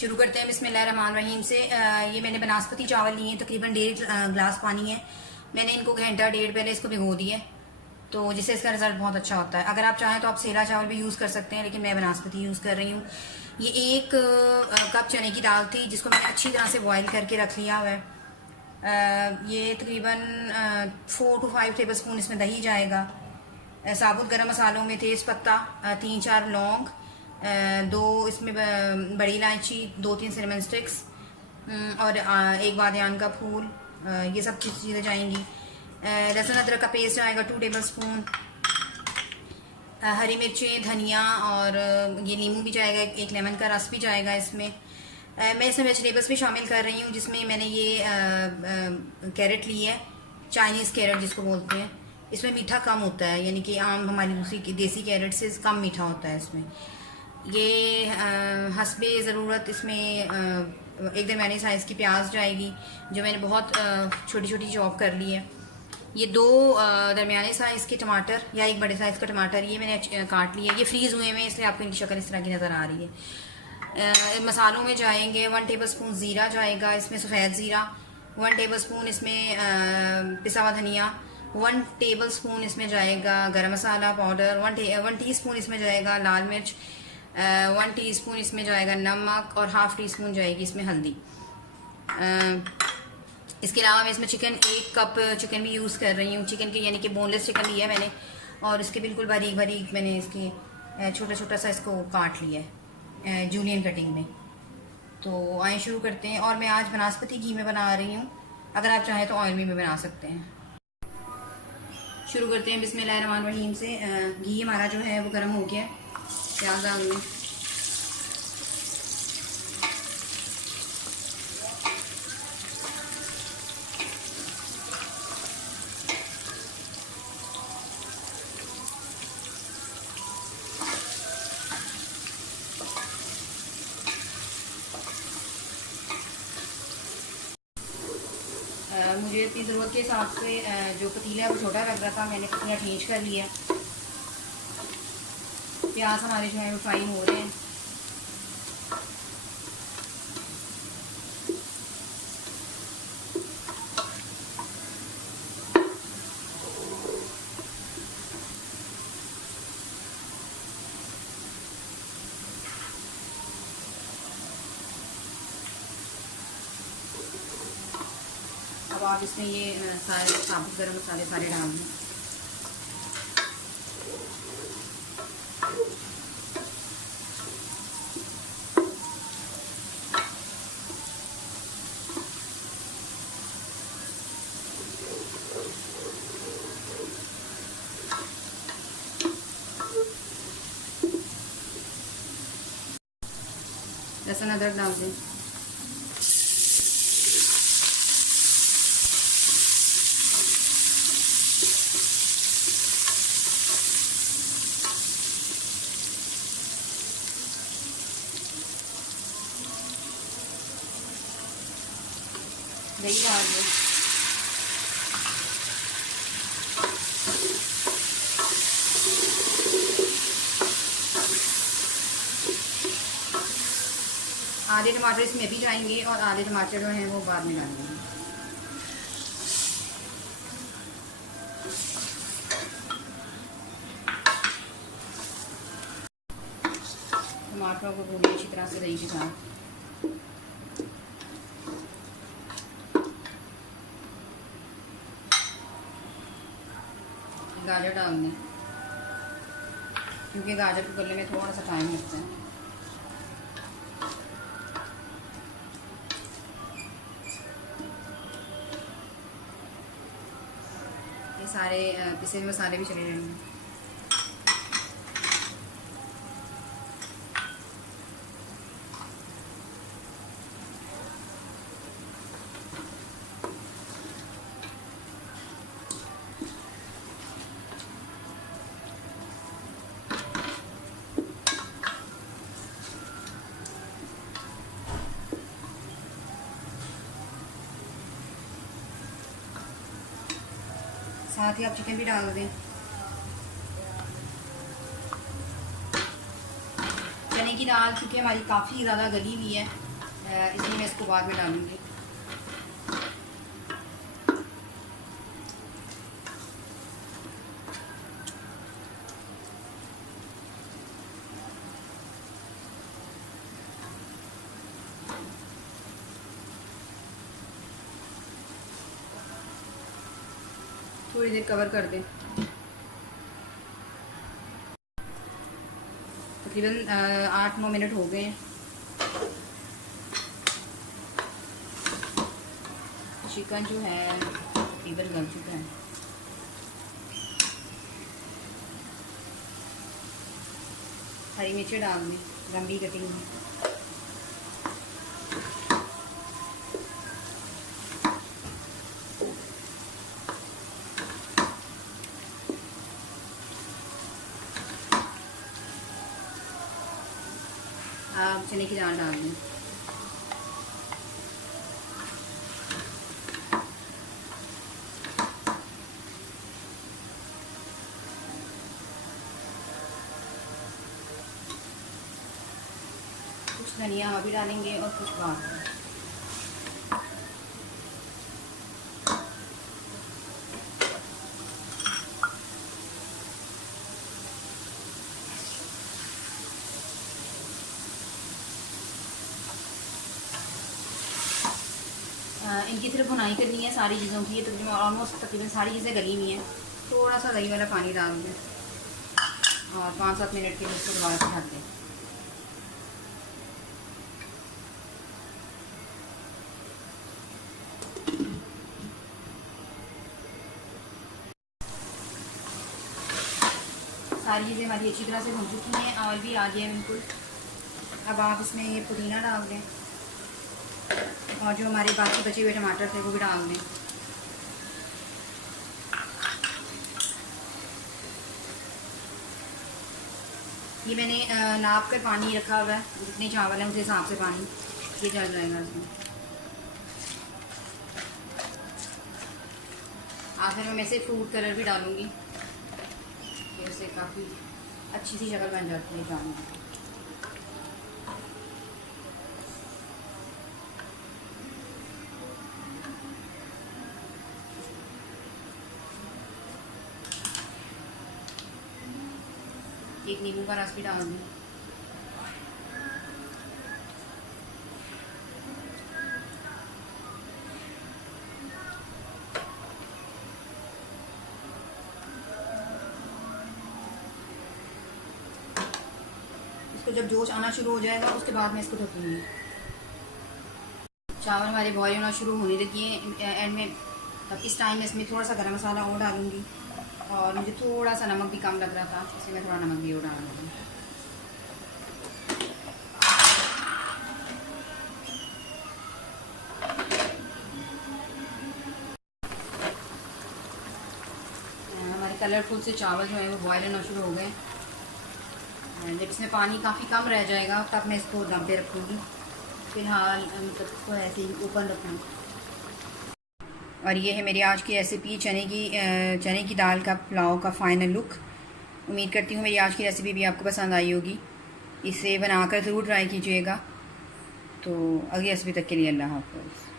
शुरू करते हैं बिस्मिल्लाहिर्रहमानिर्रहीम से। ये मैंने बनास्पति चावल लिए हैं, तकरीबन 1.5 गिलास पानी है। मैंने इनको घंटा डेढ़ पहले इसको भिगो दिया है, तो जिससे इसका रिजल्ट बहुत अच्छा होता है। अगर आप चाहें तो आप सेला चावल भी यूज़ कर सकते हैं, लेकिन मैं बनास्पति यूज़ कर रही हूँ। ये 1 कप चने की दाल थी, जिसको मैंने अच्छी तरह से बॉयल करके रख लिया हुआ है। ये तकरीबन 4 to 5 टेबल स्पून इसमें दही जाएगा। साबुत गरम मसालों में तेज़ पत्ता, 3-4 लौंग, 2 इसमें बड़ी इलायची, 2-3 सिनेमन स्टिक्स और 1 बादियान का फूल, ये सब चीज़ें जाएंगी। लहसुन अदरक का पेस्ट आएगा 2 टेबल स्पून। हरी मिर्चें, धनिया और ये नींबू भी जाएगा, 1 लेमन का रस भी जाएगा इसमें। मैं इसमें वेजिटेबल्स भी शामिल कर रही हूँ, जिसमें मैंने ये कैरेट ली है, चाइनीज़ कैरेट जिसको बोलते हैं। इसमें मीठा कम होता है, यानी कि आम हमारी दूसरी देसी कैरेट से कम मीठा होता है इसमें। ये हस्बे ज़रूरत इसमें 1 दरमियानी साइज़ की प्याज जाएगी, जो मैंने बहुत छोटी छोटी चॉप कर ली है। ये 2 दरमियाने साइज़ के टमाटर या 1 बड़े साइज़ का टमाटर ये मैंने काट लिया। ये फ्रीज़ हुए हैं, इसलिए आपको इनकी शक्ल इस तरह की नज़र आ रही है। मसालों में जाएंगे 1 टेबल स्पून ज़ीरा जाएगा, इसमें सफ़ेद ज़ीरा, 1 टेबल स्पून इसमें पिसा हुआ धनिया, 1 टेबल स्पून इसमें जाएगा गरम मसाला पाउडर, 1 टीस्पून इसमें जाएगा लाल मिर्च, 1 टीस्पून इसमें जाएगा नमक और ½ टीस्पून जाएगी इसमें हल्दी। इसके अलावा मैं इसमें 1 कप चिकन भी यूज़ कर रही हूँ। चिकन के यानी कि बोनलेस चिकन लिया है मैंने, और इसके बिल्कुल बारीक बारीक मैंने इसकी छोटा छोटा सा इसको काट लिया है जूलियन कटिंग में। तो आए शुरू करते हैं। और मैं आज बनास्पति घी में बना रही हूँ, अगर आप चाहें तो ऑयल में भी बना सकते हैं। शुरू करते हैं बिस्मिल्लाहिर्रहमानिर्रहीम से। घी हमारा जो है वो गर्म हो गया, प्याज डाल दें। मुझे अपनी ज़रूरत के हिसाब से जो पतीला है वो छोटा लग रहा था, मैंने पतीला चेंज कर लिया। प्याज हमारे जो है वो फ्राई हो रहे हैं। अब आप इसमें ये सारे साबुत गरम मसाले सारे डाल दें। लहसुन अदरक डाल दें। दही डाल दें। आधे टमाटर इसमें भी जाएंगे और आधे टमाटर जो हैं वो बाद में डालेंगे। टमाटरों को भूनिए अच्छी तरह से दही के साथ। गाजर डाल दें, क्योंकि गाजर को गलने में थोड़ा सा टाइम लगता है। ये सारे पिसे हुए मसाले भी चले जाएंगे। साथ ही आप चिकन भी डाल दें। चने की दाल क्योंकि हमारी काफ़ी ज़्यादा गली हुई है, इसलिए मैं इसको बाद में डालूँगी। थोड़ी देर कवर कर दें, तकरीबन 8-9 मिनट हो गए हैं। चिकन जो है तकरीबन गल चुका है। हरी मिर्ची डाल दी लंबी कटिंग में। आप चने की दाल डाल दें। कुछ धनिया अभी डालेंगे और कुछ बाद में। इनकी सिर्फ भुनाई करनी है सारी चीज़ों की। ये तकरीबन ऑलमोस्ट तकरीबन सारी चीज़ें गली हुई हैं। थोड़ा सा दही वाला पानी डाल दें और 5-7 मिनट के लिए इसको दोबारा से ढक दें। सारी चीज़ें हमारी अच्छी तरह से भुन चुकी हैं, ऑयल भी आ गया है बिल्कुल। अब आप इसमें ये पुदीना डाल दें और जो हमारे बाकी बचे हुए टमाटर थे वो भी डाल दें। ये मैंने नाप कर पानी रखा हुआ है, जितने चावल हैं उस हिसाब से पानी ये चल जाएगा इसमें। आखिर में से फ्रूट कलर भी डालूँगी, इससे काफ़ी अच्छी सी शक्ल बन जाती है चावल की। एक नींबू का रस भी डाल दूँ। इसको जब जोश आना शुरू हो जाएगा उसके बाद मैं इसको ढकूँगी। चावल हमारे बॉयल होना शुरू होने लगी हैं एंड में। अब इस टाइम में इसमें थोड़ा सा गरम मसाला और डालूँगी और मुझे थोड़ा सा नमक भी कम लग रहा था, इसलिए मैं थोड़ा नमक भी और डाल दूँगी। हमारे कलरफुल से चावल जो है वो बॉयल होना शुरू हो गए। जब इसमें पानी काफ़ी कम रह जाएगा तब मैं इसको दम पे रखूँगी। फ़िलहाल मतलब इसको ऐसे ही ओपन रखूँगी। और ये है मेरी आज की रेसिपी चने की दाल का पुलाव का फ़ाइनल लुक। उम्मीद करती हूँ मेरी आज की रेसिपी भी आपको पसंद आई होगी। इसे बनाकर ज़रूर ट्राई कीजिएगा। तो अगली रेसिपी तक के लिए अल्लाह हाफ़िज़।